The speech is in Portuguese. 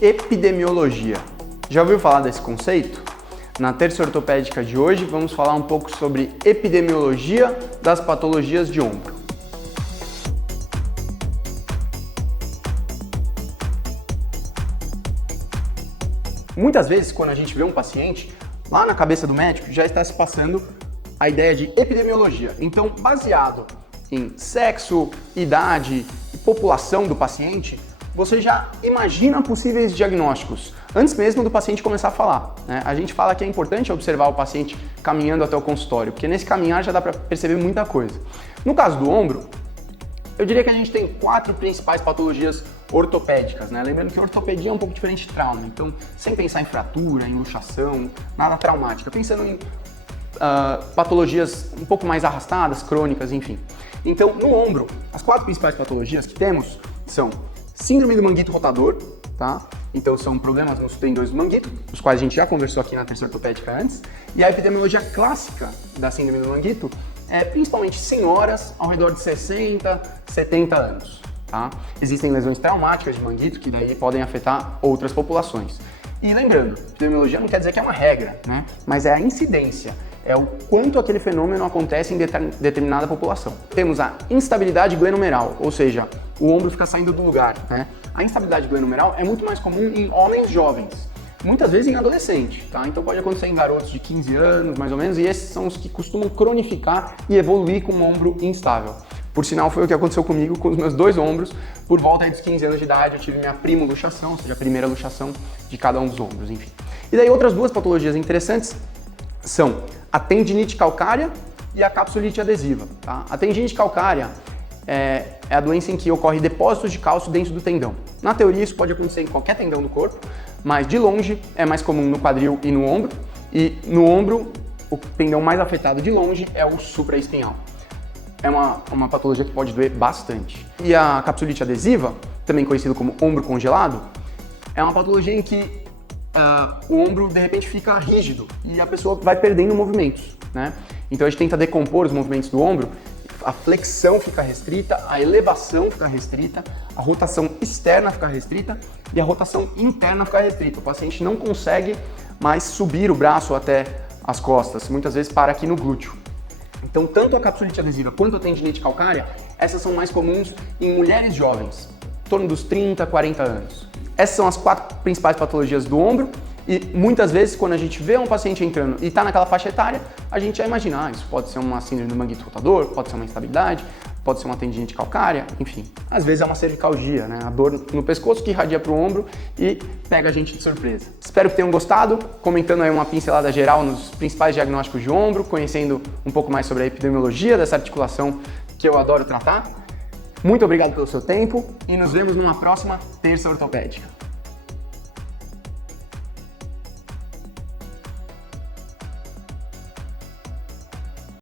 epidemiologia. Já ouviu falar desse conceito? Na terça ortopédica de hoje vamos falar um pouco sobre epidemiologia das patologias de ombro. Muitas vezes, quando a gente vê um paciente, lá na cabeça do médico já está se passando a ideia de epidemiologia. Então, baseado em sexo, idade e população do paciente, você já imagina possíveis diagnósticos, antes mesmo do paciente começar a falar, né? A gente fala que é importante observar o paciente caminhando até o consultório, porque nesse caminhar já dá para perceber muita coisa. No caso do ombro, eu diria que a gente tem 4 principais patologias ortopédicas, né? Lembrando que ortopedia é um pouco diferente de trauma, então sem pensar em fratura, em luxação, nada traumática, pensando em patologias um pouco mais arrastadas, crônicas, enfim. Então, no ombro, as 4 principais patologias que temos são síndrome do manguito rotador, tá? Então são problemas nos tendões do manguito, os quais a gente já conversou aqui na terça ortopédica antes, e a epidemiologia clássica da síndrome do manguito é principalmente senhoras ao redor de 60, 70 anos, tá? Existem lesões traumáticas de manguito que daí podem afetar outras populações. E lembrando, epidemiologia não quer dizer que é uma regra, né? Mas é a incidência, é o quanto aquele fenômeno acontece em determinada população. Temos a instabilidade glenomeral, ou seja, o ombro fica saindo do lugar, né? A instabilidade glenomeral é muito mais comum em homens jovens, muitas vezes em adolescentes, tá? Então pode acontecer em garotos de 15 anos, mais ou menos, e esses são os que costumam cronificar e evoluir com um ombro instável. Por sinal, foi o que aconteceu comigo com os meus 2 ombros. Por volta dos 15 anos de idade, eu tive minha primoluxação, ou seja, a primeira luxação de cada um dos ombros, enfim. E daí outras 2 patologias interessantes são a tendinite calcárea e a capsulite adesiva, tá? A tendinite calcárea é a doença em que ocorre depósitos de cálcio dentro do tendão. Na teoria, isso pode acontecer em qualquer tendão do corpo, mas de longe é mais comum no quadril e no ombro. E no ombro, o tendão mais afetado de longe é o supraespinhal. É uma patologia que pode doer bastante. E a capsulite adesiva, também conhecido como ombro congelado, é uma patologia em que o ombro de repente fica rígido e a pessoa vai perdendo movimentos, né? Então a gente tenta decompor os movimentos do ombro, a flexão fica restrita, a elevação fica restrita, a rotação externa fica restrita e a rotação interna fica restrita. O paciente não consegue mais subir o braço até as costas, muitas vezes para aqui no glúteo. Então, tanto a capsulite adesiva quanto a tendinite calcárea, essas são mais comuns em mulheres jovens, em torno dos 30, 40 anos. Essas são as 4 principais patologias do ombro e muitas vezes quando a gente vê um paciente entrando e está naquela faixa etária, a gente já imagina, isso pode ser uma síndrome do manguito rotador, pode ser uma instabilidade, pode ser uma tendinite calcárea, enfim. Às vezes é uma cervicalgia, né? A dor no pescoço que irradia para o ombro e pega a gente de surpresa. Espero que tenham gostado, comentando aí uma pincelada geral nos principais diagnósticos de ombro, conhecendo um pouco mais sobre a epidemiologia dessa articulação que eu adoro tratar. Muito obrigado pelo seu tempo e nos vemos numa próxima terça ortopédica.